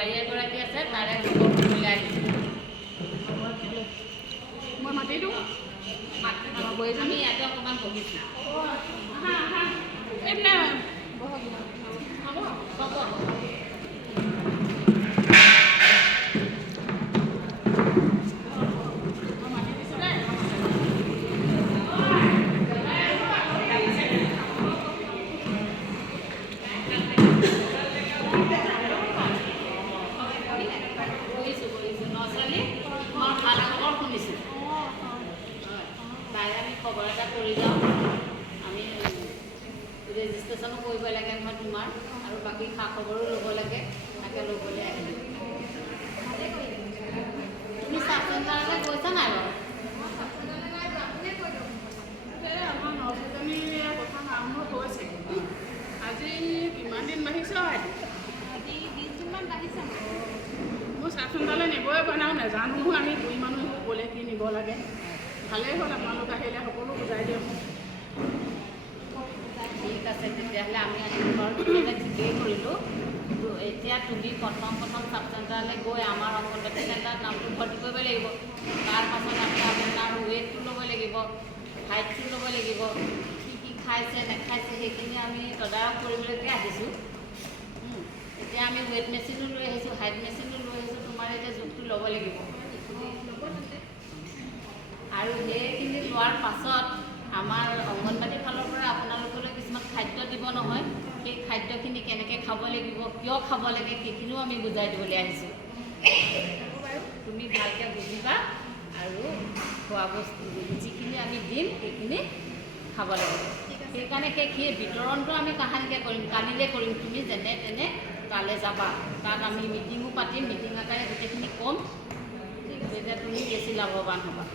বেপাৰী এগৰাকী আছে, তাৰে খবৰ কৰিবলৈ আহিছোঁ। মই মাতি দিওঁ। আমি ইয়াতে অকণমান বহিছোঁ। খবৰ এটা কৰি যাওঁ। আমি ৰেজিষ্ট্ৰেশ্যনো কৰিব লাগে নহয় তোমাৰ, আৰু বাকী খা খবৰো ল'ব লাগে, তাকে ল'বলৈ আহিলোঁ। তুমি চাব চেণ্টাৰলৈ গৈছা নাই বাৰু? আমাৰ নজনীৰ প্ৰথম আৰম্ভ হৈছে। আজি কিমান দিন বাঢ়িছে? আজি 20 দিনমান বাঢ়িছে। মোৰ চাব চেণ্টাৰলৈ নিবই পৰা নাই, নাজানো নহয়। আমি দুই মানুহ গ'লে কি নিব লাগে। ভালেই হ'ল আপোনালোক আহিলে, সকলো বুজাই দিয়ক। ঠিক আছে, তেতিয়াহ'লে আমি ঠিকেই কৰিলোঁ। এতিয়া তুমি প্ৰথম চাব চেণ্টাৰলৈ গৈ আমাৰ অংগনবাড়ী চেণ্টাৰত নামটো ভৰ্তি কৰিব লাগিব। তাৰ পাছত আমি আপোনাৰ ৱেইটটো ল'ব লাগিব, হাইটটো ল'ব লাগিব, কি খাইছে নেখাইছে সেইখিনি আমি তদাৰক কৰিবলৈকে আহিছোঁ। এতিয়া আমি ৱেইট মেচিনো লৈ আহিছোঁ, হাইট মেচিনো লৈ আহিছোঁ। তোমাৰ এতিয়া জোখটো ল'ব লাগিব। আৰু সেইখিনি লোৱাৰ পাছত আমাৰ অংগনবাড়ীৰ ফালৰ পৰা আপোনালোকলৈ কিছুমান খাদ্য দিব নহয়। সেই খাদ্যখিনি কেনেকৈ খাব লাগিব, কিয় খাব লাগে, সেইখিনিও আমি বুজাই দিবলৈ আহিছোঁ। তুমি ভালকৈ বুজিবা আৰু খোৱা বস্তু যিখিনি আমি দিম সেইখিনি খাব লাগিব। সেইকাৰণে সেই বিতৰণটো আমি কাহানিকৈ কৰিম, কালিলৈ কৰিম। তুমি যেনে তেনে তালৈ যাবা, তাত আমি মিটিঙো পাতিম, মিটিং আকাৰে গোটেইখিনি ক'ম। তেতিয়া তুমি বেছি লাভৱান হ'বা।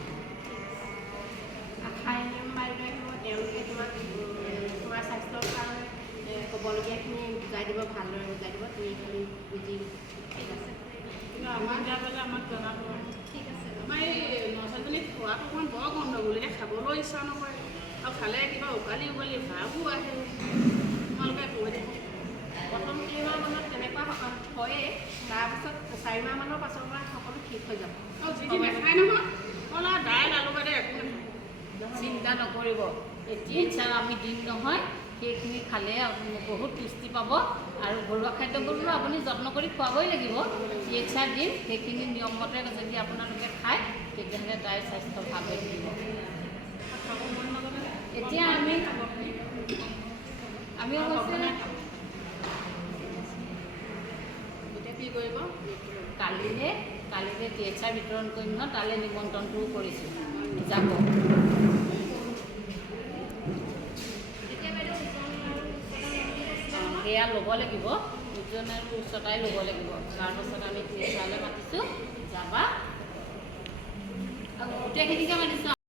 তেওঁলোকে তোমাক তোমাৰ স্বাস্থ্যৰ কাৰণে ক'বলগীয়াখিনি বুজাই দিব, ভালদৰে বুজাই দিব। তুমি খালি বুজি ঠিক আছে। কিন্তু আমাৰ দিয়া পেলাই আমাক জনাব। ঠিক আছে। আমাৰ এই নজনীক খোৱাটো অকণমান বৰ গণ্ডগোল। এতিয়া খাবলৈ ইচ্ছা নকৰে, আৰু খালে কিবা উকালি ভাবো আহে। তোমালোকে কৈ দিব। প্ৰথম 3 মাহমানত তেনেকুৱা হয়েই, তাৰপিছত 4 মাহমানৰ পাছৰ পৰা সকলো ঠিক হৈ যাব। আৰু যিটি নাখায় নহয়, অকল আৰু দাইল আলু বাদে একো নাখায়। চিন্তা নকৰিব, এতিয়া আমি দিম নহয়, সেইখিনি খালে আপুনি বহুত পুষ্টি পাব। আৰু ঘৰুৱা খাদ্যবোৰতো আপুনি যত্ন কৰি খুৱাবই লাগিব। চিকিৎসা দিম, সেইখিনি নিয়মমতে যদি আপোনালোকে খায়, তেতিয়াহ'লে তাইৰ স্বাস্থ্য ভাল হৈ থাকিব। এতিয়া আমি অৱশ্যে এতিয়া কি কৰিব? কালিলৈ চিকিৎসা বিতৰণ কৰিম নহয়, তালৈ নিমন্ত্ৰণটোও কৰিছোঁ। যাব। সেয়া ল'ব লাগিব, ওজন আৰু উচ্চতাই ল'ব লাগিব। তাৰপাছত আমি চিকিৎসালয় মাতিছোঁ, যাবা। গোটেইখিনিকে মাতিছোঁ।